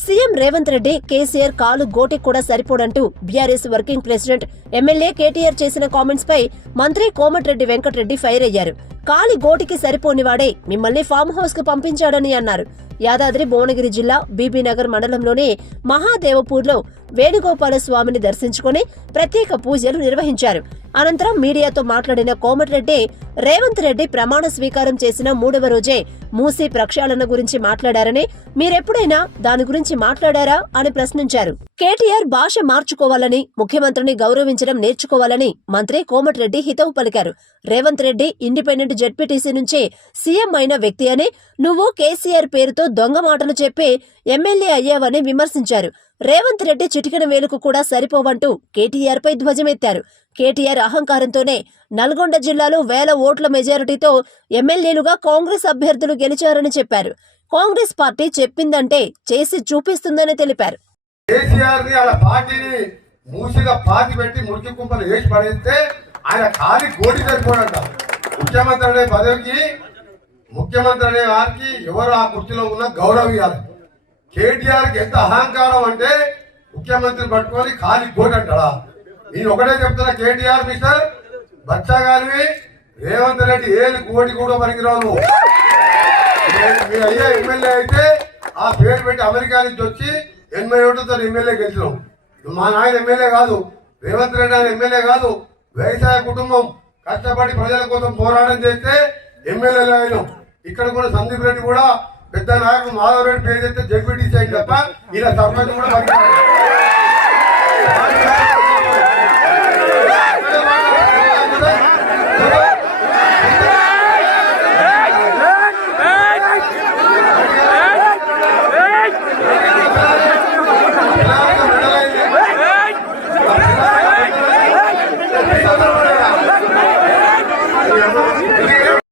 CM Revanth Reddy KCR కాలు గోటికి కూడా సరిపోడంటూ BRS working president MLA KTR చేసిన కామెంట్స్ పై మంత్రి కోమటిరెడ్డి వెంకటరెడ్డి ఫైర్ అయ్యారు. కాలి గోటికి సరిపోనివాడే మిమ్మల్ని ఫామ్ హౌస్ కు పంపించాడని అన్నారు. యాదాద్రి భువనగిరి జిల్లా బీబీనగర్ మండలంలోని మహాదేవపూర్లో వేణుగోపాల స్వామిని దర్శించుకుని ప్రత్యేక పూజలు నిర్వహించారు. అనంతరం మీడియాతో మాట్లాడిన కోమటిరెడ్డి, రేవంత్ రెడ్డి ప్రమాణ స్వీకారం చేసిన 3వ రోజే మూసీ ప్రక్షాళన గురించి మాట్లాడారని, మీరెప్పుడైనా దాని గురించి మాట్లాడారా అని ప్రశ్నించారు. కేటీఆర్ భాష మార్చుకోవాలని, ముఖ్యమంత్రిని గౌరవించడం నేర్చుకోవాలని మంత్రి కోమటిరెడ్డి హితవు పలికారు. రేవంత్ రెడ్డి ఇండిపెండెంట్ జెడ్పీటీసీ నుంచి సీఎం అయిన వ్యక్తి అని, నువ్వు కేసీఆర్ పేరుతో దొంగ మాటలు చెప్పి ఎమ్మెల్యే అయ్యావని విమర్శించారు. రేవంత్ రెడ్డి చిటికెన వేలుకు కూడా సరిపోవంటూ కేటీఆర్ పై ధ్వజమెత్తారు. కేటీఆర్ అహంకారంతోనే నల్గొండ జిల్లాలో 1000 ఓట్ల మెజారిటీతో ఎమ్మెల్యేలుగా కాంగ్రెస్ అభ్యర్థులు గెలిచారని చెప్పారు. కాంగ్రెస్ పార్టీ చెప్పిందంటే చేసి చూపిస్తుందని తెలిపారు. కేసీఆర్ ని అలా పార్టీని మూసిగా పాతి పెట్టి మురికి కుంపలు వేసి పడేస్తే ఆయన ఖాళీ గోడి సరిపోడంట. ముఖ్యమంత్రి అనే పదవికి, ముఖ్యమంత్రి అనే వారికి ఎవరు ఆ కుర్చీలో ఉన్న గౌరవం ఇవ్వాలి. కేటీఆర్ కి ఎంత అహంకారం అంటే ముఖ్యమంత్రి పట్టుకొని ఖాళీ గోడి అంటాడా? నేను ఒకటే చెప్తున్నా, కేటీఆర్ మిస్టర్ బచ్చాగాలివి, రేవంత్ రెడ్డి ఏది గోడి కూడా పనికిరావు. మీ అయ్యా ఎమ్మెల్యే అయితే ఆ పేరు పెట్టి అమెరికా నుంచి వచ్చి 80 ఓట్లతో ఎమ్మెల్యే గెలిచినాం. మా నాయన ఎమ్మెల్యే కాదు, రేవంత్ రెడ్డి ఆయన ఎమ్మెల్యే కాదు. వ్యవసాయ కుటుంబం కష్టపడి ప్రజల కోసం పోరాటం చేస్తే ఎమ్మెల్యేలు అయినాం. ఇక్కడ కూడా సందీప్ రెడ్డి కూడా పెద్ద నాయకుడు మాధవ్ రెడ్డి పేరు చెప్తే జడ్పీటీసీ అయింది తప్ప ఇలా సర్పంచ్ కూడా